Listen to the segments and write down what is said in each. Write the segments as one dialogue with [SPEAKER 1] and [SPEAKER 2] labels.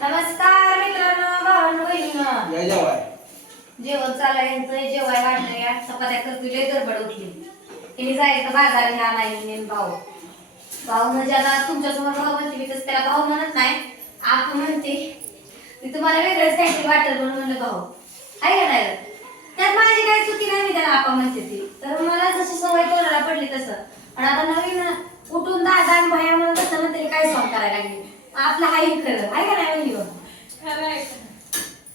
[SPEAKER 1] नमस्कार मित्रांनो भावांनो बहिणींनो
[SPEAKER 2] या जेवाय.
[SPEAKER 1] जेवण चालू आहे यांचं जेवाय वाढलं या चपात्या करतोय लय गडबड उठली तिने जायचं बाजार ह्या नाही नेम भाऊ. भाऊ म्हणजे आता तुमच्यासमोर भाऊ म्हणते मी तसं त्याला भाऊ म्हणत नाही. आपण म्हणते मी तुम्हाला वेगळंच काहीतरी वाटत म्हणून म्हणलं भाऊ. आहे का नाही? त्यात माझी काही चुकी नाही मी त्याला आपण म्हणते ती. तर मला जशी सवय तोडायला पडली तसं. पण आता नवीन उठून दादा आणि भया म्हणून तसं म्हणते काय सॉंग करायला लागली. आपलं हाय खरं. आहे का नाही?
[SPEAKER 3] खरं आहे.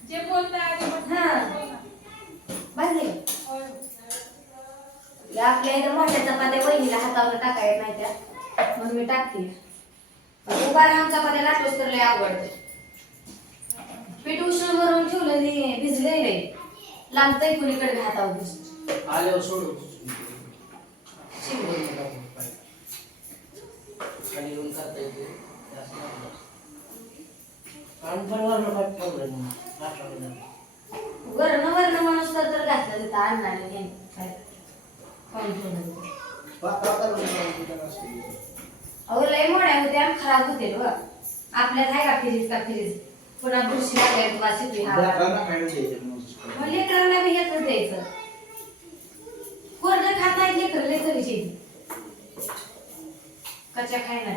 [SPEAKER 3] जे बोलताय ते
[SPEAKER 1] हा. बसले. या आपल्या इथं मोठ्या चपात्या वहिनीला हातावर टाका येत नाही त्या. म्हणून मी टाकते. पण उभा राहून चपात्या लाटूस तर लय आवडते. पीठ उष्ण भरून ठेवलं नि भिजलेले लांबतय कुणीकडे हातावर
[SPEAKER 2] आल्यावर सोडू खाली वरण
[SPEAKER 1] माणूस तर घातलं तिथं आणणार अहो लय मोड्या होत्या आणि खराब होते ग. आपल्यात आहे का फ्रीज का फ्रीज? पुन्हा बुरशी लागल्या किंवा मग लेकरांना बी येतच द्यायचं. कोरडं खात नाही लेकर लय चवीची कच्च्या खायला.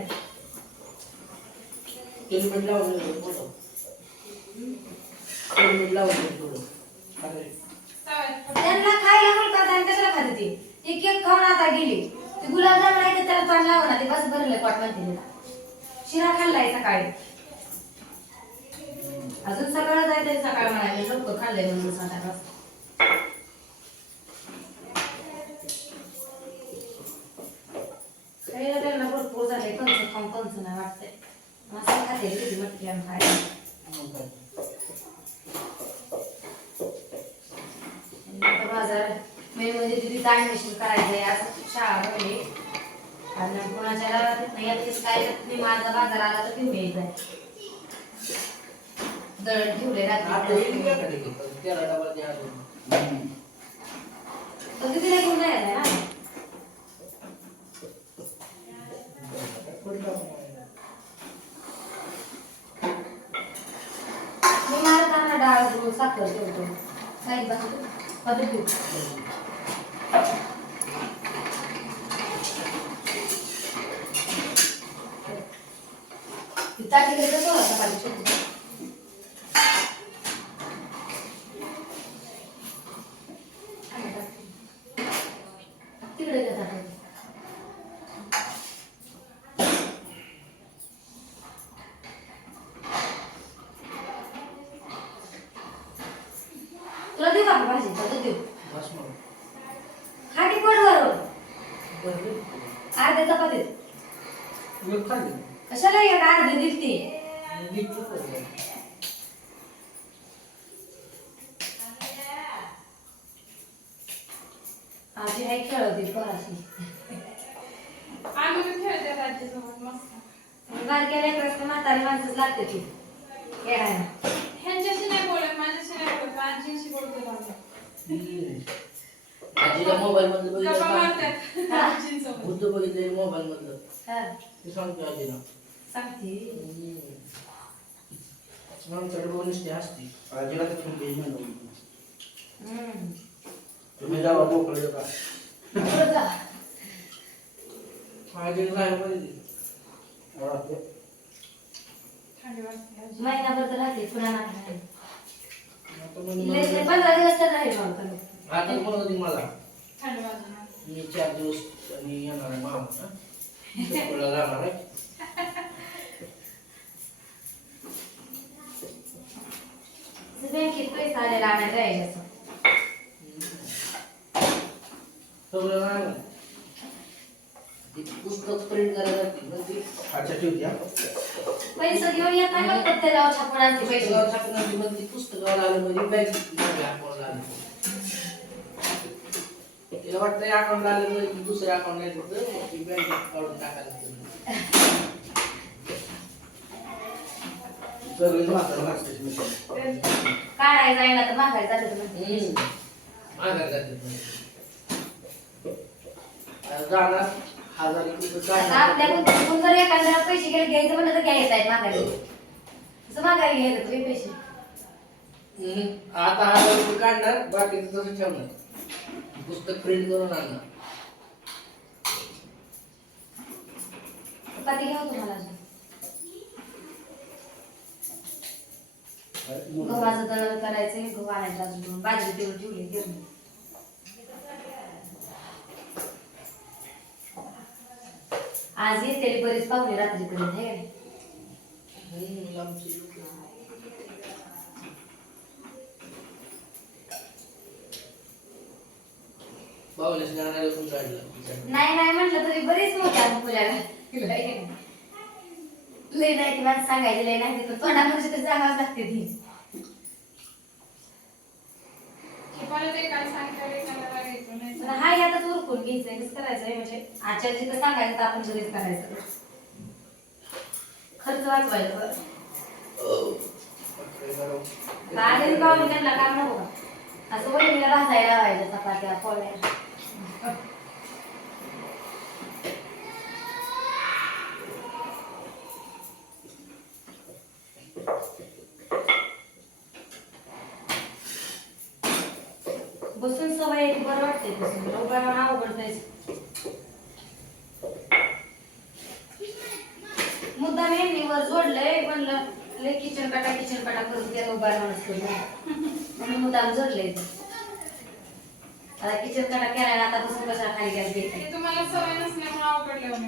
[SPEAKER 2] तेल मीठ लावून दिलं थोडं. तेल मीठ लावून दिलं थोडं. खाली.
[SPEAKER 3] तव्यात
[SPEAKER 1] त्यांना खायला म्हणतात आणि कशाला खाते ती? ती केक खाऊन आता गेली. ती गुलाबजाम नाही तर त्याला तोंड लावून ते बस भरलं पाटला म्हणते तिला शिरा खाल्लाय सकाळी. अजून सकाळ जायचंय सकाळ म्हणाले लवकर खाल्लंय म्हणून साधारण खायला त्यांना भरपूर झालंय. कंच खाऊन कंच नाही वाटतंय. खाते किती मटकी खायला
[SPEAKER 2] मग
[SPEAKER 1] बाजार मेन म्हणजे तिथे ऍडमिशन करायचंय असं शाळा भरली आणि कोणाच्या तिथं काय नाही माझा बाजार आला तर घेऊन यायचंय दळण ठेवले रात्री
[SPEAKER 2] तर
[SPEAKER 1] तिथे कोण जायचंय ना डाळ साखर ठेवतो काही बसतो पद्धत ठेवतो ताटीकडे कसं होतं सकाळी. अर्ध्या
[SPEAKER 2] मी खाल्ली.
[SPEAKER 1] कशाला एक अर्धी दिसते. आजी आहे खेळवते पोराशी
[SPEAKER 3] आम्ही पण खेळते राज्यासोबत मस्त.
[SPEAKER 1] बारक्या लेकरांना म्हातारी माणसंच लागते ती.
[SPEAKER 3] ह्यांच्याशी नाही बोलत माझ्याशी नाही बोलत आजीशी बोलतो माझ्या
[SPEAKER 2] आजीला मोबाईल मधलं बघितलं
[SPEAKER 3] गप्पा
[SPEAKER 2] का?
[SPEAKER 3] मारतात. आजींसोबत.
[SPEAKER 2] बुद्ध बघितलं मोबाईल मधलं
[SPEAKER 1] हा,
[SPEAKER 2] ते सांगतो आजीला.
[SPEAKER 1] सांगते.
[SPEAKER 2] हम्म. आमच्याकडे बघून नुसती हसती.
[SPEAKER 4] आजीला तर
[SPEAKER 1] हम्म.
[SPEAKER 4] तुम्ही जावा मोकळे का
[SPEAKER 1] पुढं जा.
[SPEAKER 2] आजीला राहायला पाहिजे.
[SPEAKER 3] थंडी वाजते आजी.
[SPEAKER 1] महिनाभर तर राहते पुन्हा नाही राहते.
[SPEAKER 2] आता म्हणून
[SPEAKER 1] लय- लय
[SPEAKER 2] म्हणलं-
[SPEAKER 1] पंधरा दिवस तर राहील.
[SPEAKER 2] आता होती मला.
[SPEAKER 3] थंडी
[SPEAKER 2] मी चार दिवस आणि येणार आहे मामा? चिपळूणला जाणार आहे
[SPEAKER 1] असं बँकेत पैसा आलेला आणायला राहील असं.
[SPEAKER 2] सगळं नाही ना. ती पुस्तक प्रिंट करायला लागतील ना ती
[SPEAKER 4] अच्छा
[SPEAKER 1] पैसे घेऊन येत नाही मग पत्त्याला छापून आणते पैसे
[SPEAKER 2] पुस्तकावर आलं म्हणजे बँक अकाउंटला आलं तिला वाटतं अकाउंटला आलं म्हणजे ती दुसऱ्या अकाउंट नाही होतं मग ती बँकेत काढून टाकायला लागतं.
[SPEAKER 4] सगळे म्हातारं माणसाची मिसळ.
[SPEAKER 1] काढायला जायला तर मागायला तर
[SPEAKER 2] जाणार हजार.
[SPEAKER 1] आपल्याकडून जर एखाद्याला पैसे गेले घ्यायचं म्हणलं तर घ्यायचं आहेत मागायला तसं मागायला घ्यायला तुम्ही पैसे
[SPEAKER 2] हम्म. आता हजार रुपये काढणार बाकीचं तसं ठेवणार पुस्तक प्रिंट करून आणणार
[SPEAKER 1] चपाती घ्या हो तुम्हाला गव्हाचं दळण करायचं गहू आणायचं अजून बाजरी तेवढं ठेवले घेऊन आज येते बरीच पाहुणे रात्रीपर्यंत आहे का
[SPEAKER 2] पण काढलं
[SPEAKER 1] नाही नाही म्हटलं तरी बरीच मोठी आहे मुलाला लय नाही ती मला सांगायची लय नाही तोंडामध्ये तरी सांगावं लागते ती. हा यातच उरकून घ्यायचंय कसं करायचंय? म्हणजे आचार्य जिथं सांगायचं तर आपण घरीच करायचं. खर्च वाचवायचं बरं. त्यांना काम नको. असं वहिनीला भाजायला लावायचं चपात्या पोळ्या. बसून सवय आहे बरं वाटते तसं उभा अवघड जायचं. मुद्दाम यांनी वर जोडलंय म्हणलं लय किचन काटा किचन काटा करून त्या उभा म्हणून मुद्दाम जोडलंय. आता किचन काटा केला आता बसून कशा खाली गॅस घेते
[SPEAKER 3] तुम्हाला सवय नसल्यामुळे अवघडल्यावर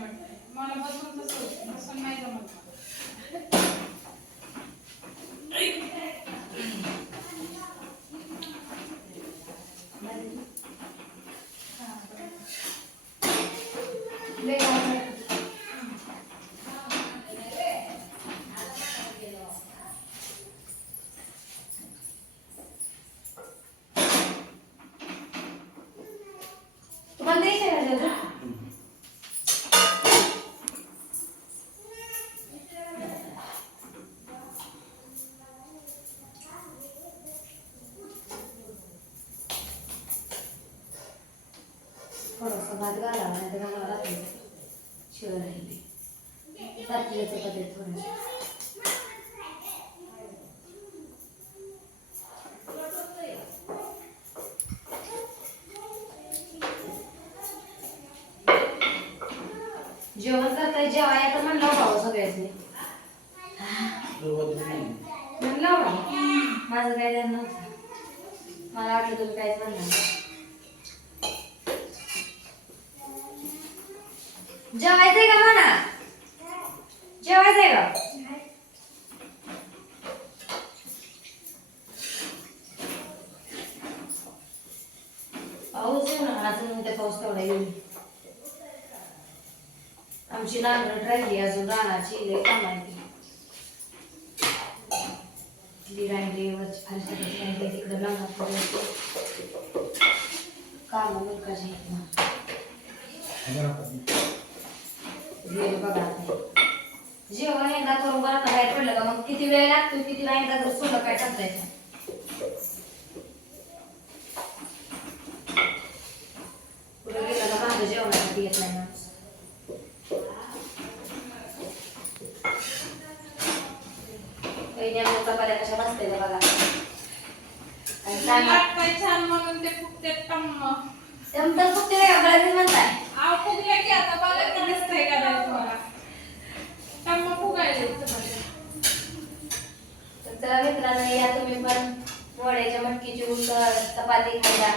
[SPEAKER 3] मला बसून तसं बसून नाही जमत
[SPEAKER 1] लय काम आहे. तुम्हाला द्यायचे का जेवण? थोडासा भात घालावा नाही तर घालावा लागेल शिळ राहिली रात्रीच्या चपात्या थोड्या जेवण करताय जेवाय आता म्हणलं भाऊ सगळ्याचे म्हणलं बा माझं काय ध्यान नव्हतं. मला वाटलं तुम्ही काहीच म्हणणार. जेवायचंय का म्हणा? जेवायचंय का पाऊस येऊ ना अजून ते पाऊस तेवढा येईल आमची नांगरट राहिली अजून रानाची लय कामायची आहे राहिली वरची राहिली काम मुलकाची बघा जेवण एकदा करून बरं आता बाहेर पडलं का मग किती वेळ लागतो किती वेळ एकदा जर सोडलं काय टाकायचं पुढे गेलं का माझं जेवणासाठी येत नाही माणूस पहिल्या चपात्या कशा बसते बघा आणि सांगा
[SPEAKER 3] छान म्हणून ते फुगते टम्म
[SPEAKER 1] तर फक्त वेगळं म्हणताय.
[SPEAKER 3] आव फुगलं की आता बघा की दिसतंय का नाही तुम्हाला? टम्म फुगायले.
[SPEAKER 1] तर चला मित्रांनो या तुम्ही पण वड्याच्या मटकीची उसळ चपाती खायला.